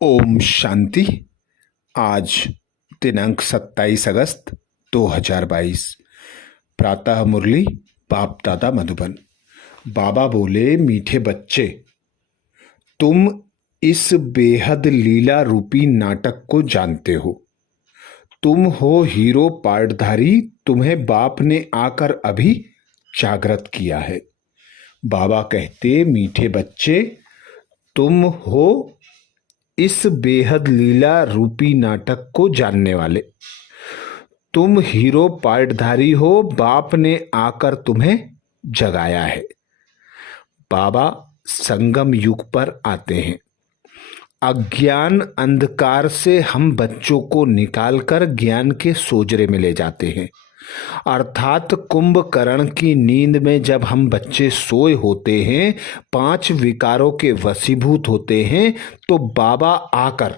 ओम शांति। आज दिनांक 27 अगस्त 2022। प्रातः मुरली बाप दादा मधुबन। बाबा बोले, मीठे बच्चे, तुम इस बेहद लीला रूपी नाटक को जानते हो। तुम हो हीरो पार्टधारी। तुम्हें बाप ने आकर अभी जागृत किया है। बाबा कहते, मीठे बच्चे, तुम हो इस बेहद लीला रूपी नाटक को जानने वाले। तुम हीरो पार्टधारी हो। बाप ने आकर तुम्हें जगाया है। बाबा संगम युग पर आते हैं। अज्ञान अंधकार से हम बच्चों को निकालकर ज्ञान के सोजरे में ले जाते हैं। अर्थात कुंभकर्ण की नींद में जब हम बच्चे सोए होते हैं, 5 विकारों के वशीभूत होते हैं, तो बाबा आकर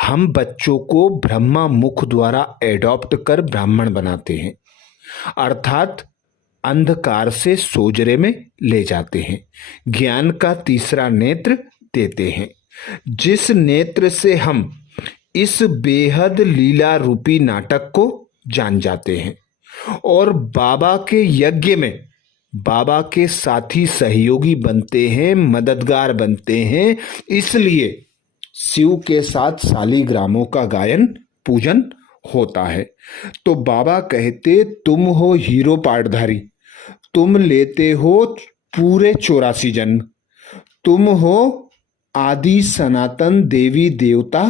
हम बच्चों को ब्रह्मा मुख द्वारा एडॉप्ट कर ब्राह्मण बनाते हैं। अर्थात अंधकार से सोजरे में ले जाते हैं। ज्ञान का तीसरा नेत्र देते हैं, जिस नेत्र से हम इस बेहद लीला रूपी नाटक को जान जाते हैं और बाबा के यज्ञ में बाबा के साथी सहयोगी बनते हैं, मददगार बनते हैं। इसलिए शिव के साथ शालिग्रामों का गायन पूजन होता है। तो बाबा कहते, तुम हो हीरो पार्टधारी। तुम लेते हो पूरे 84 जन्म। तुम हो आदि सनातन देवी देवता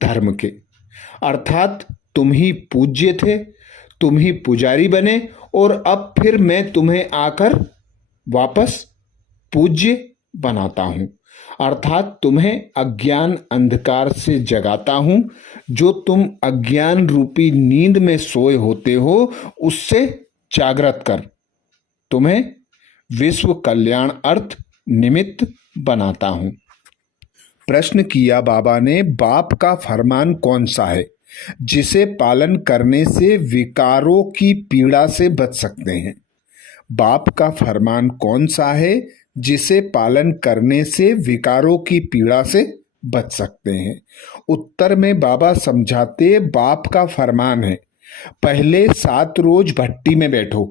धर्म के। अर्थात तुम ही पूज्य थे, तुम ही पुजारी बने और अब फिर मैं तुम्हें आकर वापस पूज्य बनाता हूं। अर्थात तुम्हें अज्ञान अंधकार से जगाता हूं। जो तुम अज्ञान रूपी नींद में सोए होते हो, उससे जागृत कर तुम्हें विश्व कल्याण अर्थ निमित्त बनाता हूं। प्रश्न किया बाबा ने, बाप का फरमान कौन सा है जिसे पालन करने से विकारों की पीड़ा से बच सकते हैं? बाप का फरमान कौन सा है जिसे पालन करने से विकारों की पीड़ा से बच सकते हैं? उत्तर में बाबा समझाते, बाप का फरमान है, पहले 7 रोज भट्टी में बैठो।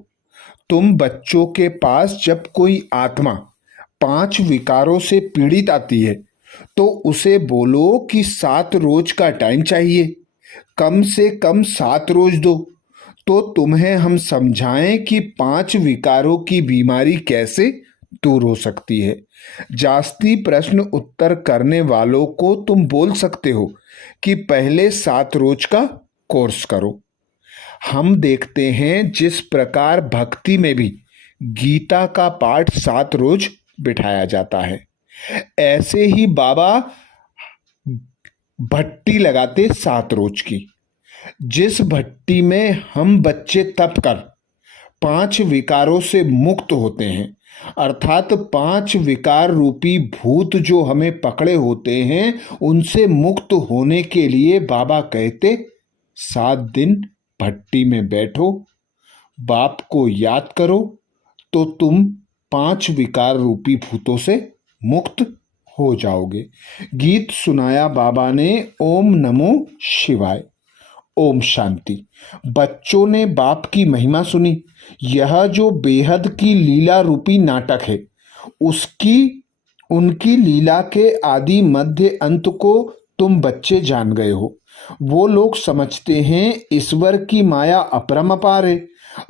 तुम बच्चों के पास जब कोई आत्मा 5 विकारों से पीड़ित आती है तो उसे बोलो कि 7 रोज का टाइम चाहिए, कम से कम 7 रोज दो, तो तुम्हें हम समझाएं कि 5 विकारों की बीमारी कैसे दूर हो सकती है। जास्ती प्रश्न उत्तर करने वालों को तुम बोल सकते हो कि पहले 7 रोज का कोर्स करो। हम देखते हैं जिस प्रकार भक्ति में भी गीता का पाठ 7 रोज बिठाया जाता है, ऐसे ही बाबा भट्टी लगाते 7 रोज की। जिस भट्टी में हम बच्चे तप कर 5 विकारों से मुक्त होते हैं, अर्थात 5 विकार रूपी भूत जो हमें पकड़े होते हैं, उनसे मुक्त होने के लिए बाबा कहते 7 दिन भट्टी में बैठो, बाप को याद करो, तो तुम 5 विकार रूपी भूतों से मुक्त हो जाओगे। गीत सुनाया बाबा ने, ओम नमो शिवाय। ओम शांति। बच्चों ने बाप की महिमा सुनी। यह जो बेहद की लीला रूपी नाटक है, उनकी लीला के आदि मध्य अंत को तुम बच्चे जान गए हो। वो लोग समझते हैं ईश्वर की माया अपरंपार है।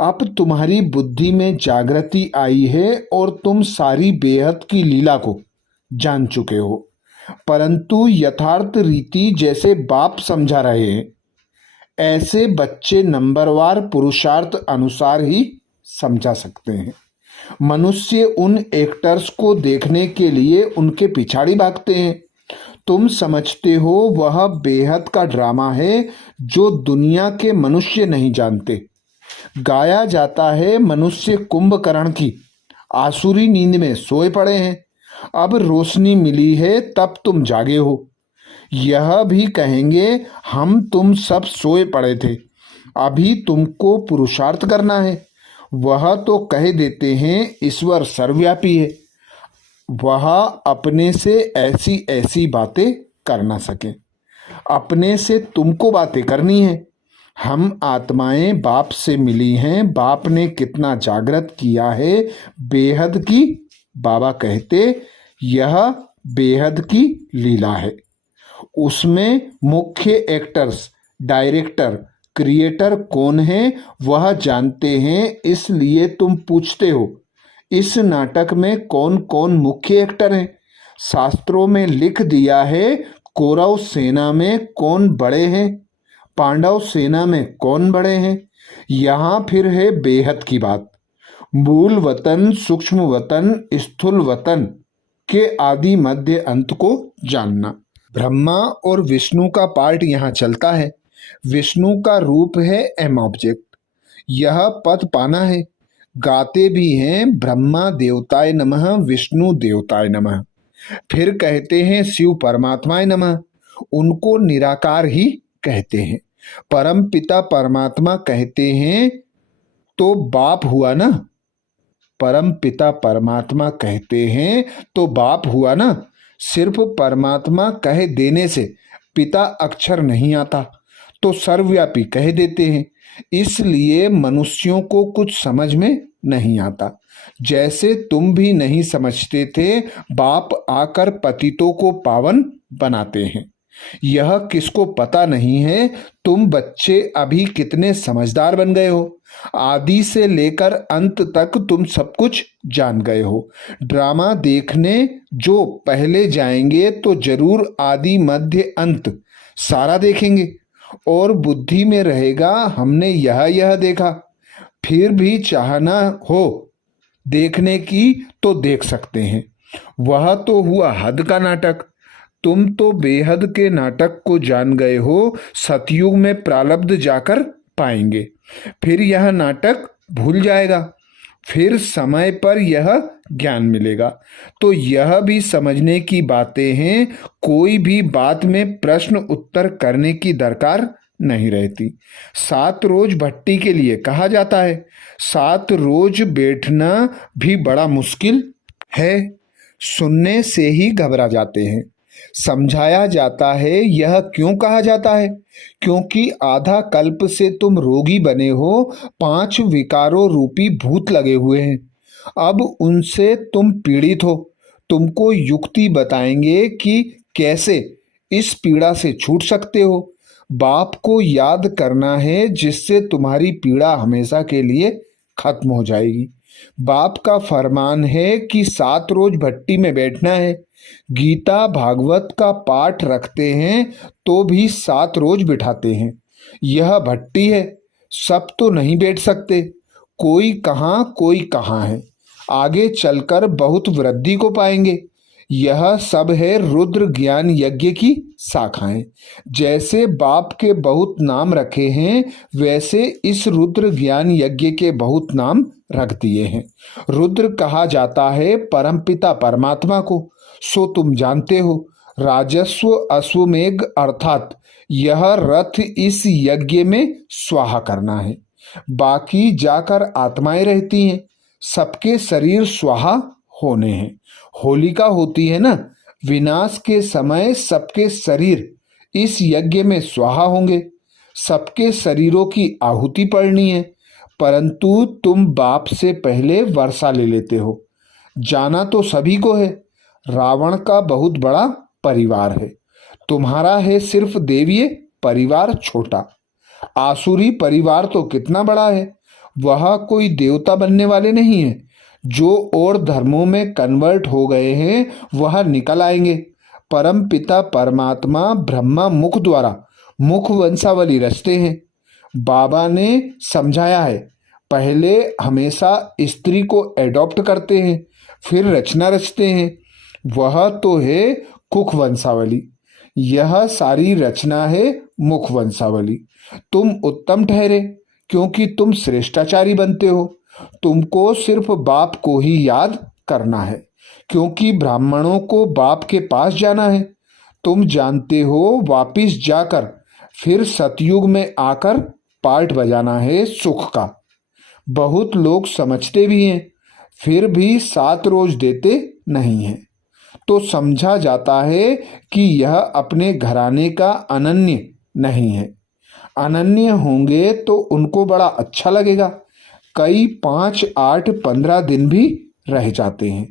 अब तुम्हारी बुद्धि में जागृति आई है और तुम सारी बेहद की लीला को जान चुके हो, परंतु यथार्थ रीति जैसे बाप समझा रहे हैं, ऐसे बच्चे नंबरवार पुरुषार्थ अनुसार ही समझा सकते हैं। मनुष्य उन एक्टर्स को देखने के लिए उनके पिछाड़ी भागते हैं। तुम समझते हो वह बेहद का ड्रामा है जो दुनिया के मनुष्य नहीं जानते। गाया जाता है, मनुष्य कुंभकर्ण की आसुरी नींद में सोए पड़े हैं, अब रोशनी मिली है तब तुम जागे हो। यह भी कहेंगे, हम तुम सब सोए पड़े थे, अभी तुमको पुरुषार्थ करना है। वह तो कह देते हैं ईश्वर सर्वव्यापी है, वह अपने से ऐसी ऐसी बातें कर ना सकें। अपने से तुमको बातें करनी है। हम आत्माएं बाप से मिली हैं। बाप ने कितना जागृत किया है बेहद की। बाबा कहते यह बेहद की लीला है। उसमें मुख्य एक्टर्स, डायरेक्टर, क्रिएटर कौन है वह जानते हैं, इसलिए तुम पूछते हो इस नाटक में कौन कौन मुख्य एक्टर हैं। शास्त्रों में लिख दिया है कौरव सेना में कौन बड़े हैं, पांडव सेना में कौन बड़े हैं। यहाँ फिर है बेहद की बात। मूल वतन, सूक्ष्म वतन, स्थूल वतन के आदि मध्य अंत को जानना। ब्रह्मा और विष्णु का पार्ट यहाँ चलता है। विष्णु का रूप है एम ऑब्जेक्ट। यह पद पाना है। गाते भी हैं ब्रह्मा देवताय नमः, विष्णु देवताय नमः। फिर कहते हैं शिव परमात्माय नमः। उनको निराकार ही कहते हैं। परम पिता परमात्मा कहते हैं तो बाप हुआ ना। परम पिता परमात्मा कहते हैं तो बाप हुआ ना। सिर्फ परमात्मा कह देने से पिता अक्षर नहीं आता, तो सर्वव्यापी कह देते हैं। इसलिए मनुष्यों को कुछ समझ में नहीं आता। जैसे तुम भी नहीं समझते थे, बाप आकर पतितों को पावन बनाते हैं। यह किसको पता नहीं है। तुम बच्चे अभी कितने समझदार बन गए हो। आदि से लेकर अंत तक तुम सब कुछ जान गए हो। ड्रामा देखने जो पहले जाएंगे तो जरूर आदि मध्य अंत सारा देखेंगे और बुद्धि में रहेगा हमने यह देखा। फिर भी चाहना हो देखने की तो देख सकते हैं। वह तो हुआ हद का नाटक। तुम तो बेहद के नाटक को जान गए हो। सतयुग में प्रारब्ध जाकर पाएंगे, फिर यह नाटक भूल जाएगा। फिर समय पर यह ज्ञान मिलेगा। तो यह भी समझने की बातें हैं। कोई भी बात में प्रश्न उत्तर करने की दरकार नहीं रहती। 7 रोज भट्टी के लिए कहा जाता है। 7 रोज बैठना भी बड़ा मुश्किल है। सुनने से ही घबरा जाते हैं। समझाया जाता है। यह क्यों कहा जाता है? क्योंकि आधा कल्प से तुम रोगी बने हो। 5 विकारों रूपी भूत लगे हुए हैं। अब उनसे तुम पीड़ित हो। तुमको युक्ति बताएंगे कि कैसे इस पीड़ा से छूट सकते हो। बाप को याद करना है, जिससे तुम्हारी पीड़ा हमेशा के लिए खत्म हो जाएगी। बाप का फरमान है कि 7 रोज भट्टी में बैठना है। गीता भागवत का पाठ रखते हैं तो भी 7 रोज बिठाते हैं। यह भट्टी है, सब तो नहीं बैठ सकते। कोई कहाँ है। आगे चलकर बहुत वृद्धि को पाएंगे। यह सब है रुद्र ज्ञान यज्ञ की शाखाएं। जैसे बाप के बहुत नाम रखे हैं, वैसे इस रुद्र ज्ञान यज्ञ के बहुत नाम रख दिए हैं। रुद्र कहा जाता है परमपिता परमात्मा को। सो तुम जानते हो, राजस्व अश्वमेघ अर्थात यह रथ इस यज्ञ में स्वाहा करना है। बाकी जाकर आत्माएं रहती हैं। सबके शरीर स्वाहा होने हैं। होलिका होती है ना, विनाश के समय सबके शरीर इस यज्ञ में स्वाहा होंगे। सबके शरीरों की आहुति पड़नी है। परंतु तुम बाप से पहले वर्षा ले लेते हो। जाना तो सभी को है। रावण का बहुत बड़ा परिवार है। तुम्हारा है सिर्फ देवीय परिवार छोटा। आसुरी परिवार तो कितना बड़ा है। वह कोई देवता बनने वाले नहीं है। जो और धर्मों में कन्वर्ट हो गए हैं वह निकल आएंगे। परम पिता परमात्मा ब्रह्मा मुख द्वारा मुख वंशावली रचते हैं। बाबा ने समझाया है, पहले हमेशा स्त्री को एडॉप्ट करते हैं, फिर रचना रचते हैं। वह तो है कुख वंशावली। यह सारी रचना है मुख वंशावली। तुम उत्तम ठहरे क्योंकि तुम श्रेष्ठाचारी बनते हो। तुमको सिर्फ बाप को ही याद करना है, क्योंकि ब्राह्मणों को बाप के पास जाना है। तुम जानते हो, वापिस जाकर फिर सतयुग में आकर पार्ट बजाना है सुख का। बहुत लोग समझते भी हैं, फिर भी 7 रोज देते नहीं हैं। तो समझा जाता है कि यह अपने घराने का अनन्य नहीं है। अनन्य होंगे तो उनको बड़ा अच्छा लगेगा। कई 5, 8, 15 दिन भी रह जाते हैं,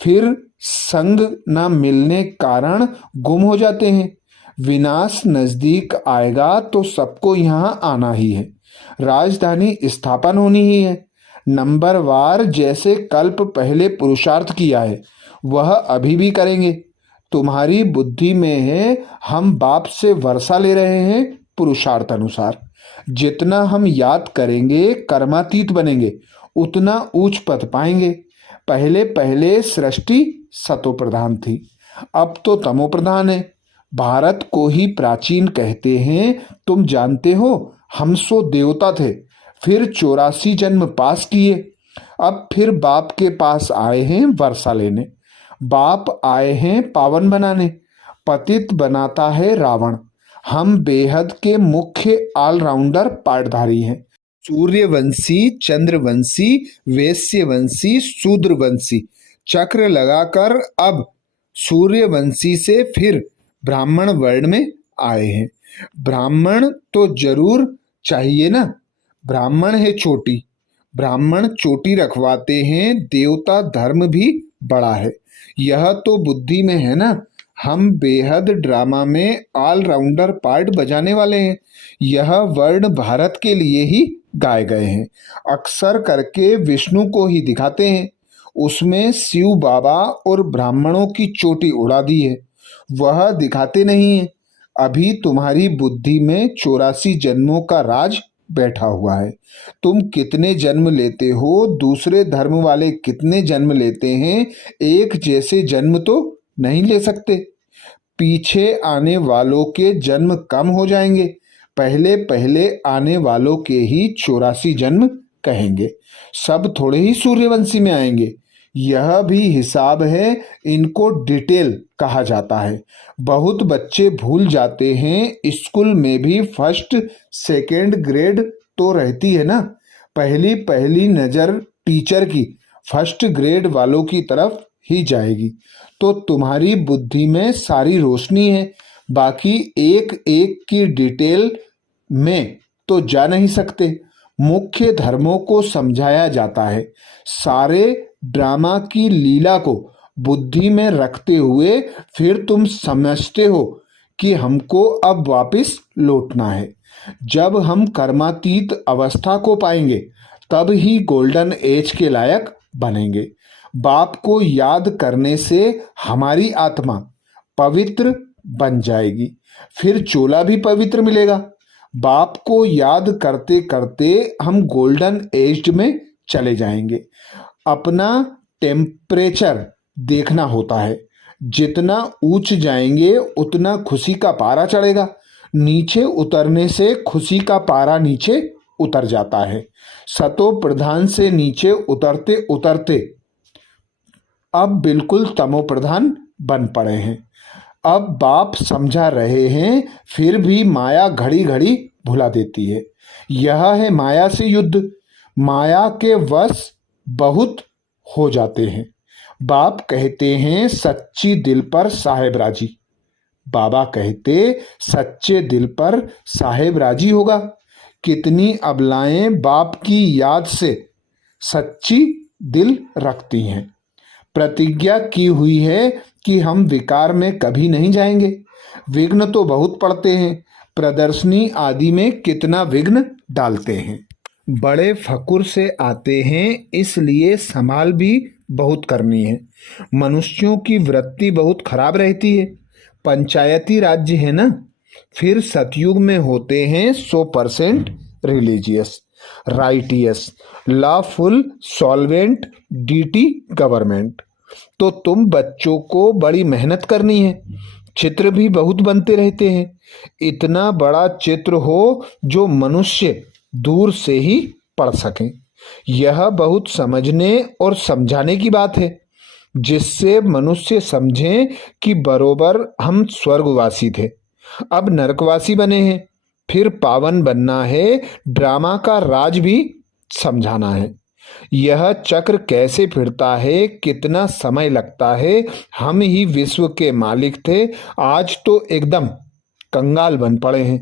फिर संग न मिलने कारण गुम हो जाते हैं। विनाश नजदीक आएगा तो सबको यहाँ आना ही है, राजधानी स्थापन होनी ही है। नंबरवार जैसे कल्प पहले पुरुषार्थ किया है वह अभी भी करेंगे। तुम्हारी बुद्धि में है हम बाप से वर्षा ले रहे हैं पुरुषार्थ अनुसार। जितना हम याद करेंगे कर्मातीत बनेंगे, उतना ऊंच पद पाएंगे। पहले पहले सृष्टि सतो प्रधान थी, अब तो तमो प्रधान है। भारत को ही प्राचीन कहते हैं। तुम जानते हो हम सो देवता थे, फिर 84 जन्म पास किए, अब फिर बाप के पास आए हैं वर्षा लेने। बाप आए हैं पावन बनाने, पतित बनाता है रावण। हम बेहद के मुख्य ऑलराउंडर पाटधारी हैं। सूर्यवंशी, चंद्रवंशी, वैश्यवंशी, शूद्रवंशी चक्र लगाकर अब सूर्यवंशी से फिर ब्राह्मण वर्ण में आए हैं। ब्राह्मण तो जरूर चाहिए ना, ब्राह्मण है चोटी, ब्राह्मण चोटी रखवाते हैं। देवता धर्म भी बड़ा है, यह तो बुद्धि में है ना। हम बेहद ड्रामा में ऑलराउंडर पार्ट बजाने वाले हैं। यह वर्ण भारत के लिए ही गाए गए हैं। अक्सर करके विष्णु को ही दिखाते हैं, उसमें शिव बाबा और ब्राह्मणों की चोटी उड़ा दी है, वह दिखाते नहीं है। अभी तुम्हारी बुद्धि में 84 जन्मों का राज बैठा हुआ है। तुम कितने जन्म लेते हो, दूसरे धर्म वाले कितने जन्म लेते हैं, एक जैसे जन्म तो नहीं ले सकते। पीछे आने वालों के जन्म कम हो जाएंगे, पहले पहले आने वालों के ही 84 जन्म कहेंगे। सब थोड़े ही सूर्यवंशी में आएंगे, यह भी हिसाब है। इनको डिटेल कहा जाता है। बहुत बच्चे भूल जाते हैं, स्कूल में भी फर्स्ट सेकेंड ग्रेड तो रहती है ना। पहली पहली नज़र टीचर की फर्स्ट ग्रेड वालों की तरफ ही जाएगी। तो तुम्हारी बुद्धि में सारी रोशनी है, बाकी एक एक की डिटेल में तो जा नहीं सकते। मुख्य धर्मों को समझाया जाता है। सारे ड्रामा की लीला को बुद्धि में रखते हुए फिर तुम समझते हो कि हमको अब वापस लौटना है। जब हम कर्मातीत अवस्था को पाएंगे तब ही गोल्डन एज के लायक बनेंगे। बाप को याद करने से हमारी आत्मा पवित्र बन जाएगी, फिर चोला भी पवित्र मिलेगा। बाप को याद करते करते हम गोल्डन एज में चले जाएंगे। अपना टेम्परेचर देखना होता है, जितना ऊंच जाएंगे उतना खुशी का पारा चढ़ेगा, नीचे उतरने से खुशी का पारा नीचे उतर जाता है। सतो प्रधान से नीचे उतरते उतरते अब बिल्कुल तमो प्रधान बन पड़े हैं। अब बाप समझा रहे हैं, फिर भी माया घड़ी घड़ी भुला देती है। यह है माया से युद्ध। माया के वश बहुत हो जाते हैं। बाप कहते हैं सच्ची दिल पर साहेब राजी। बाबा कहते सच्चे दिल पर साहेब राजी होगा। कितनी अबलाएं बाप की याद से सच्ची दिल रखती हैं। प्रतिज्ञा की हुई है कि हम विकार में कभी नहीं जाएंगे। विघ्न तो बहुत पड़ते हैं, प्रदर्शनी आदि में कितना विघ्न डालते हैं। बड़े फकुर से आते हैं, इसलिए संभाल भी बहुत करनी है। मनुष्यों की वृत्ति बहुत खराब रहती है। पंचायती राज्य है ना, फिर सतयुग में होते हैं 100% रिलीजियस, राइटियस, लॉफुल, सॉल्वेंट, डीटी गवर्नमेंट। तो तुम बच्चों को बड़ी मेहनत करनी है। चित्र भी बहुत बनते रहते हैं। इतना बड़ा चित्र हो जो मनुष्य दूर से ही पढ़ सकें। यह बहुत समझने और समझाने की बात है, जिससे मनुष्य समझें कि बरोबर हम स्वर्गवासी थे, अब नरकवासी बने हैं, फिर पावन बनना है। ड्रामा का राज भी समझाना है। यह चक्र कैसे फिरता है, कितना समय लगता है, हम ही विश्व के मालिक थे, आज तो एकदम कंगाल बन पड़े हैं।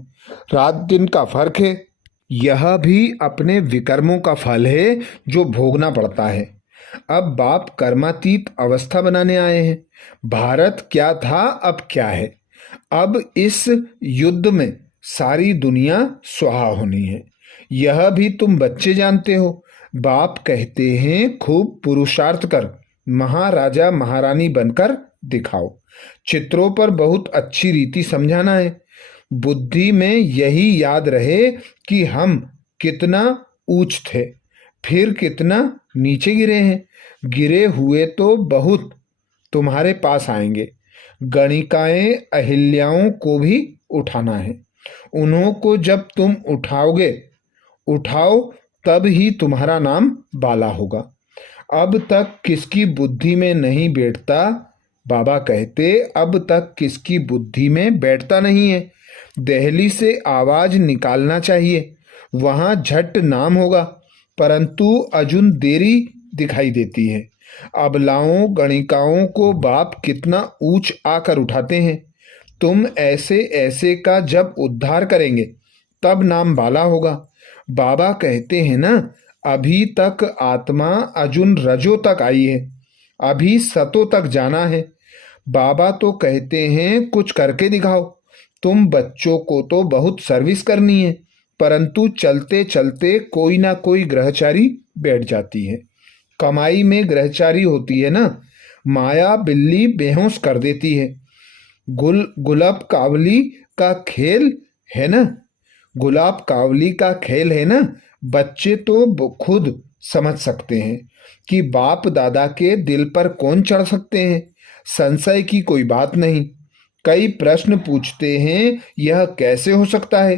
रात दिन का फर्क है। यह भी अपने विकर्मों का फल है जो भोगना पड़ता है। अब बाप कर्मातीत अवस्था बनाने आए हैं। भारत क्या था, अब क्या है। अब इस युद्ध में सारी दुनिया स्वाहा होनी है। यह भी तुम बच्चे जानते हो। बाप कहते हैं खूब पुरुषार्थ कर, महाराजा महारानी बनकर दिखाओ। चित्रों पर बहुत अच्छी रीति समझाना है। बुद्धि में यही याद रहे कि हम कितना ऊंच थे, फिर कितना नीचे गिरे हैं। गिरे हुए तो बहुत तुम्हारे पास आएंगे। गणिकाएं अहिल्याओं को भी उठाना है। उन्हों को जब तुम उठाओ तब ही तुम्हारा नाम बाला होगा। अब तक किसकी बुद्धि में नहीं बैठता, बाबा कहते अब तक किसकी बुद्धि में बैठता नहीं है। दहली से आवाज निकालना चाहिए, वहां झट नाम होगा, परंतु अजुन देरी दिखाई देती है। अबलाओं गणिकाओं को बाप कितना ऊंच आकर उठाते हैं। तुम ऐसे ऐसे का जब उद्धार करेंगे तब नाम बाला होगा। बाबा कहते हैं ना, अभी तक आत्मा अजुन रजो तक आई है, अभी सतो तक जाना है। बाबा तो कहते हैं कुछ करके दिखाओ। तुम बच्चों को तो बहुत सर्विस करनी है, परंतु चलते चलते कोई ना कोई ग्रहचारी बैठ जाती है। कमाई में ग्रहचारी होती है ना, माया बिल्ली बेहोश कर देती है। गुलाब कावली का खेल है ना, गुलाब कावली का खेल है ना। बच्चे तो खुद समझ सकते हैं कि बाप दादा के दिल पर कौन चढ़ सकते हैं। संशय की कोई बात नहीं। कई प्रश्न पूछते हैं, यह कैसे हो सकता है।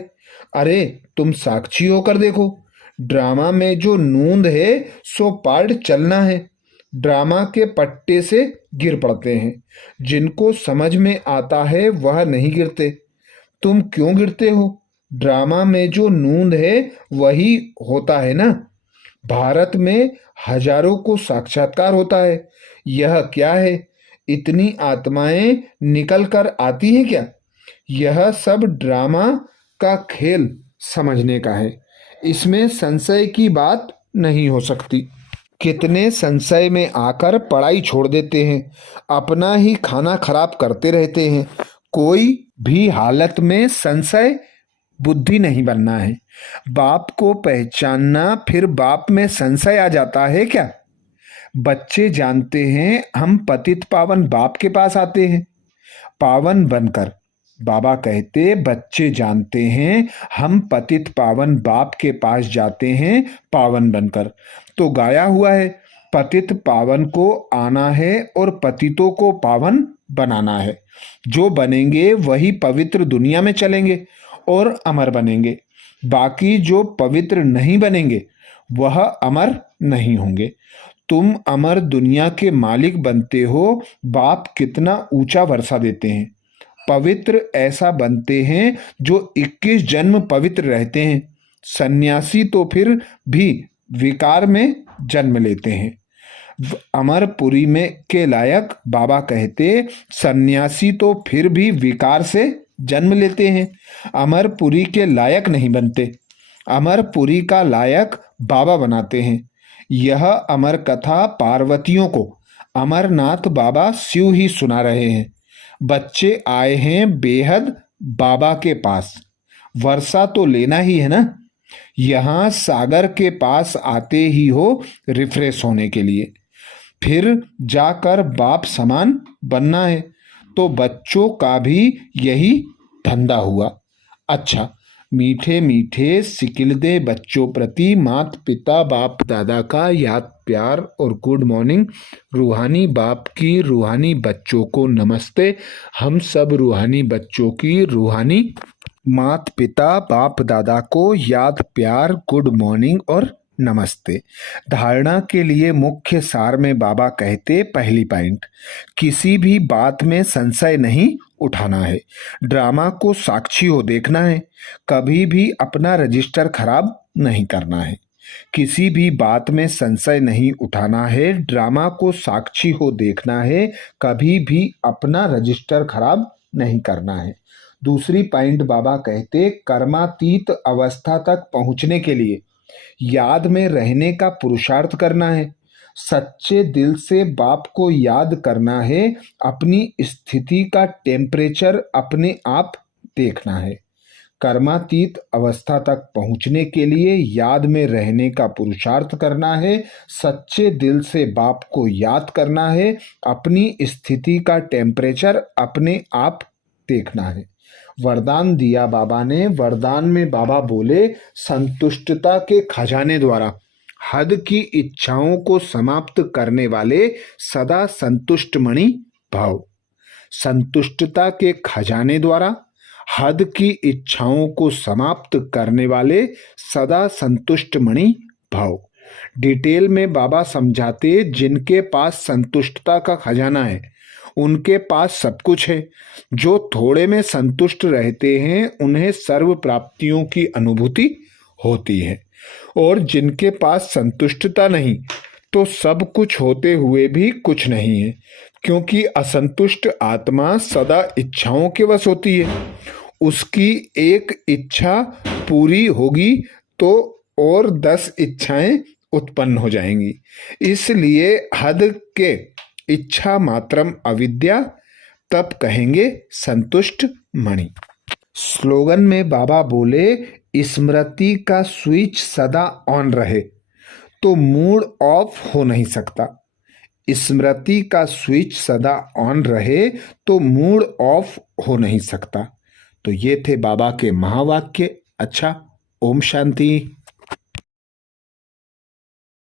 अरे तुम साक्षी होकर देखो। ड्रामा में जो नूंद है सो पार्ट चलना है। ड्रामा के पट्टे से गिर पड़ते हैं। जिनको समझ में आता है वह नहीं गिरते। तुम क्यों गिरते हो? ड्रामा में जो नूंद है वही होता है ना। भारत में हजारों को साक्षात्कार होता है। यह क्या है, इतनी आत्माएं निकल कर आती हैं क्या? यह सब ड्रामा का खेल समझने का है। इसमें संशय की बात नहीं हो सकती। कितने संशय में आकर पढ़ाई छोड़ देते हैं, अपना ही खाना खराब करते रहते हैं। कोई भी हालत में संशय बुद्धि नहीं बनना है। बाप को पहचानना, फिर बाप में संशय आ जाता है क्या? बच्चे जानते हैं हम पतित पावन बाप के पास आते हैं पावन बनकर। बाबा कहते बच्चे जानते हैं हम पतित पावन बाप के पास जाते हैं पावन बनकर। तो गाया हुआ है, पतित पावन को आना है और पतितों को पावन बनाना है। जो बनेंगे वही पवित्र दुनिया में चलेंगे और अमर बनेंगे। बाकी जो पवित्र नहीं बनेंगे वह अमर नहीं होंगे। तुम अमर दुनिया के मालिक बनते हो। बाप कितना ऊंचा वर्षा देते हैं। पवित्र ऐसा बनते हैं जो 21 जन्म पवित्र रहते हैं। सन्यासी तो फिर भी विकार में जन्म लेते हैं। अमरपुरी में के लायक बाबा कहते सन्यासी तो फिर भी विकार से जन्म लेते हैं, अमरपुरी के लायक नहीं बनते। अमरपुरी का लायक बाबा बनाते हैं। यह अमर कथा पार्वतियों को अमरनाथ बाबा शिव ही सुना रहे हैं। बच्चे आए हैं बेहद बाबा के पास, वर्षा तो लेना ही है ना। यहाँ सागर के पास आते ही हो रिफ्रेश होने के लिए, फिर जाकर बाप समान बनना है। तो बच्चों का भी यही धंधा हुआ। अच्छा, मीठे मीठे सिकिलदे बच्चों प्रति माता पिता बाप दादा का याद प्यार और गुड मॉर्निंग। रूहानी बाप की रूहानी बच्चों को नमस्ते। हम सब रूहानी बच्चों की रूहानी माता पिता बाप दादा को याद प्यार गुड मॉर्निंग और नमस्ते। धारणा के लिए मुख्य सार में बाबा कहते पहली पॉइंट, किसी भी बात में संशय नहीं उठाना है। ड्रामा को साक्षी हो देखना है, कभी भी अपना रजिस्टर खराब नहीं करना है। किसी भी बात में संशय नहीं उठाना है, ड्रामा को साक्षी हो देखना है, कभी भी अपना रजिस्टर खराब नहीं करना है। दूसरी पॉइंट बाबा कहते, कर्मातीत अवस्था तक पहुंचने के लिए याद में रहने का पुरुषार्थ करना है, सच्चे दिल से बाप को याद करना है, अपनी स्थिति का टेम्परेचर अपने आप देखना है। कर्मातीत अवस्था तक पहुंचने के लिए याद में रहने का पुरुषार्थ करना है, सच्चे दिल से बाप को याद करना है, अपनी स्थिति का टेम्परेचर अपने आप देखना है। वरदान दिया बाबा ने। वरदान में बाबा बोले, संतुष्टता के खजाने द्वारा हद की इच्छाओं को समाप्त करने वाले सदा संतुष्ट मणि भाव। संतुष्टता के खजाने द्वारा हद की इच्छाओं को समाप्त करने वाले सदा संतुष्ट मणि भाव। डिटेल में बाबा समझाते, जिनके पास संतुष्टता का खजाना है उनके पास सब कुछ है। जो थोड़े में संतुष्ट रहते हैं उन्हें सर्व प्राप्तियों की अनुभूति होती है, और जिनके पास संतुष्टता नहीं तो सब कुछ होते हुए भी कुछ नहीं है, क्योंकि असंतुष्ट आत्मा सदा इच्छाओं के वश होती है। उसकी एक इच्छा पूरी होगी तो और 10 इच्छाएं उत्पन्न हो जाएंगी। इसलिए हद के इच्छा मात्रम अविद्या, तब कहेंगे संतुष्ट मणि। स्लोगन में बाबा बोले, स्मृति का स्विच सदा ऑन रहे तो मूड ऑफ हो नहीं सकता। स्मृति का स्विच सदा ऑन रहे तो मूड ऑफ हो नहीं सकता। तो ये थे बाबा के महावाक्य। अच्छा, ओम शांति।